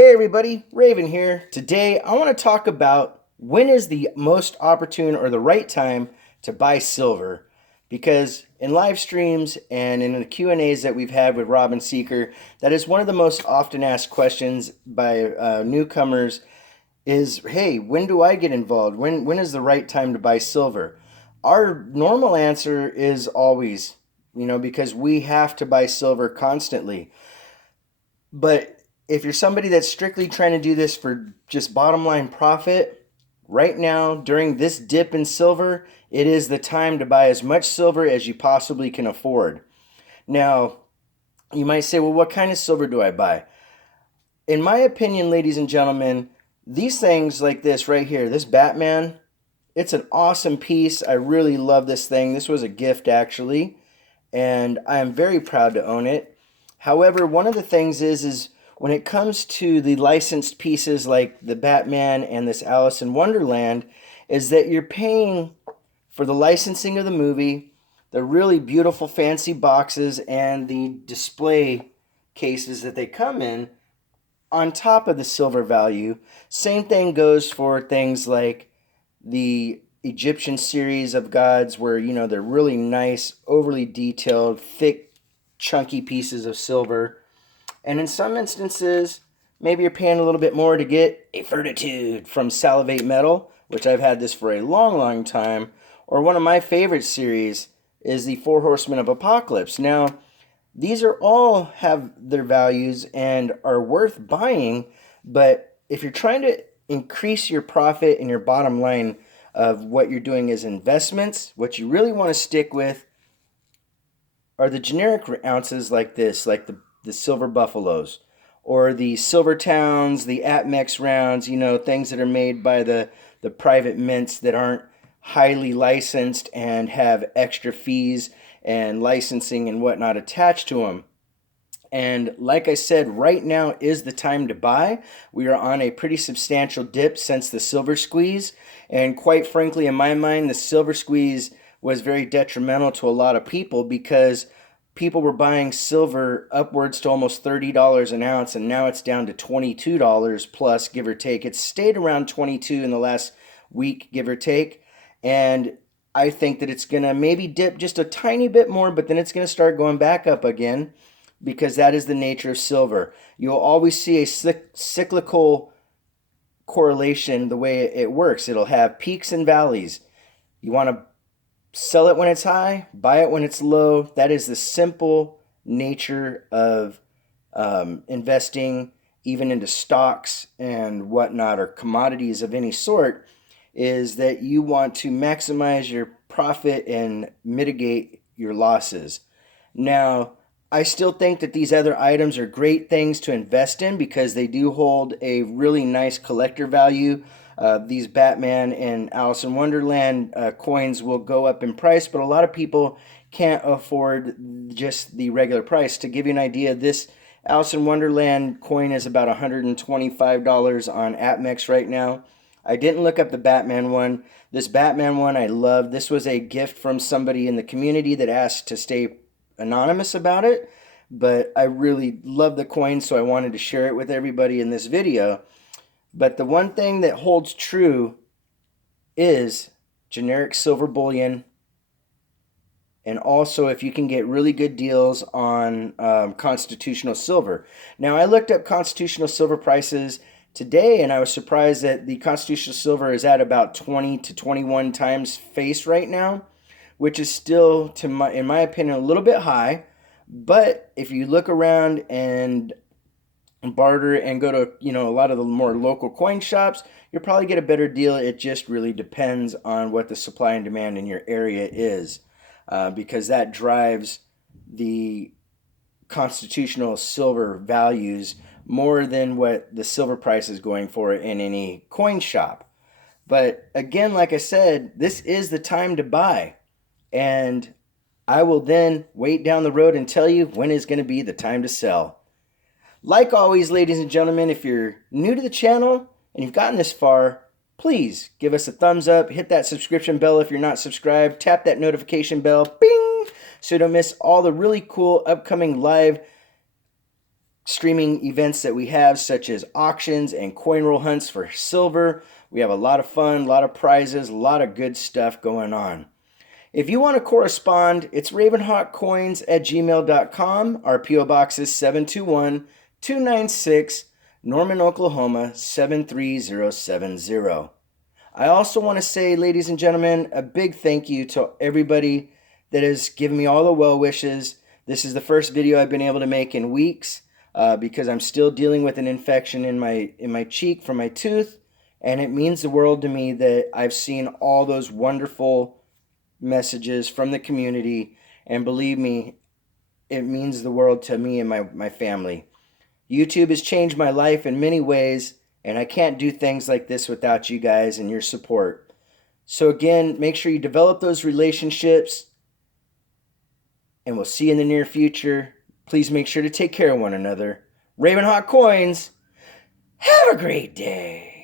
Hey everybody, Raven here. Today I want to talk about when is the most opportune or the right time to buy silver. Because in live streams and in the Q&As that we've had with Robin Seeker, that is one of the most often asked questions by newcomers is, hey, when do I get involved? When is the right time to buy silver? Our normal answer is always, because we have to buy silver constantly. But if you're somebody that's strictly trying to do this for just bottom line profit, right now, during this dip in silver, it is the time to buy as much silver as you possibly can afford. Now, you might say, well, what kind of silver do I buy? In my opinion, ladies and gentlemen, these things like this right here, this Batman, it's an awesome piece. I really love this thing. This was a gift, actually, and I am very proud to own it. However, one of the things is when it comes to the licensed pieces like the Batman and this Alice in Wonderland, is that you're paying for the licensing of the movie, the really beautiful fancy boxes, and the display cases that they come in on top of the silver value. Same thing goes for things like the Egyptian series of gods, where they're really nice, overly detailed, thick, chunky pieces of silver. And in some instances, maybe you're paying a little bit more to get a Fortitude from Salivate Metal, which I've had this for a long, long time. Or one of my favorite series is the Four Horsemen of Apocalypse. Now, these are all have their values and are worth buying, but if you're trying to increase your profit and your bottom line of what you're doing as investments, what you really want to stick with are the generic ounces like this, like the Silver Buffaloes, or the Silver Towns, the Atmex rounds, things that are made by the private mints that aren't highly licensed and have extra fees and licensing and whatnot attached to them. And like I said, right now is the time to buy. We are on a pretty substantial dip since the silver squeeze. And quite frankly, in my mind, the silver squeeze was very detrimental to a lot of people because people were buying silver upwards to almost $30 an ounce, and now it's down to $22 plus, give or take. It's stayed around 22 in the last week, give or take. And I think that it's going to maybe dip just a tiny bit more, but then it's going to start going back up again because that is the nature of silver. You'll always see a cyclical correlation the way it works. It'll have peaks and valleys. You want to sell it when it's high, buy it when it's low. That is the simple nature of investing, even into stocks and whatnot, or commodities of any sort, is that you want to maximize your profit and mitigate your losses. Now, I still think that these other items are great things to invest in because they do hold a really nice collector value. These Batman and Alice in Wonderland coins will go up in price, but a lot of people can't afford just the regular price. To give you an idea, this Alice in Wonderland coin is about $125 on Atmex right now. I didn't look up the Batman one. This Batman one I love. This was a gift from somebody in the community that asked to stay anonymous about it, but I really love the coin, so I wanted to share it with everybody in this video. But the one thing that holds true is generic silver bullion, and also if you can get really good deals on constitutional silver. Now, I looked up constitutional silver prices today, and I was surprised that the constitutional silver is at about 20 to 21 times face right now, which is still, in my opinion, a little bit high. But if you look around and barter and go to a lot of the more local coin shops, you'll probably get a better deal. It just really depends on what the supply and demand in your area is, because that drives the constitutional silver values more than what the silver price is going for in any coin shop. But again, like I said, this is the time to buy, and I will then wait down the road and tell you when is going to be the time to sell. Like always, ladies and gentlemen, if you're new to the channel and you've gotten this far, please give us a thumbs up, hit that subscription bell if you're not subscribed, tap that notification bell, bing, so you don't miss all the really cool upcoming live streaming events that we have, such as auctions and coin roll hunts for silver. We have a lot of fun, a lot of prizes, a lot of good stuff going on. If you want to correspond, it's ravenhawkcoins@gmail.com. Our P.O. Box is 721-296, Norman, Oklahoma 73070. I also want to say, ladies and gentlemen, a big thank you to everybody that has given me all the well wishes. This is the first video I've been able to make in weeks because I'm still dealing with an infection in my cheek from my tooth, and it means the world to me that I've seen all those wonderful messages from the community, and believe me, it means the world to me and my family. YouTube has changed my life in many ways, and I can't do things like this without you guys and your support. So again, make sure you develop those relationships, and we'll see you in the near future. Please make sure to take care of one another. Ravenhawk Coins, have a great day.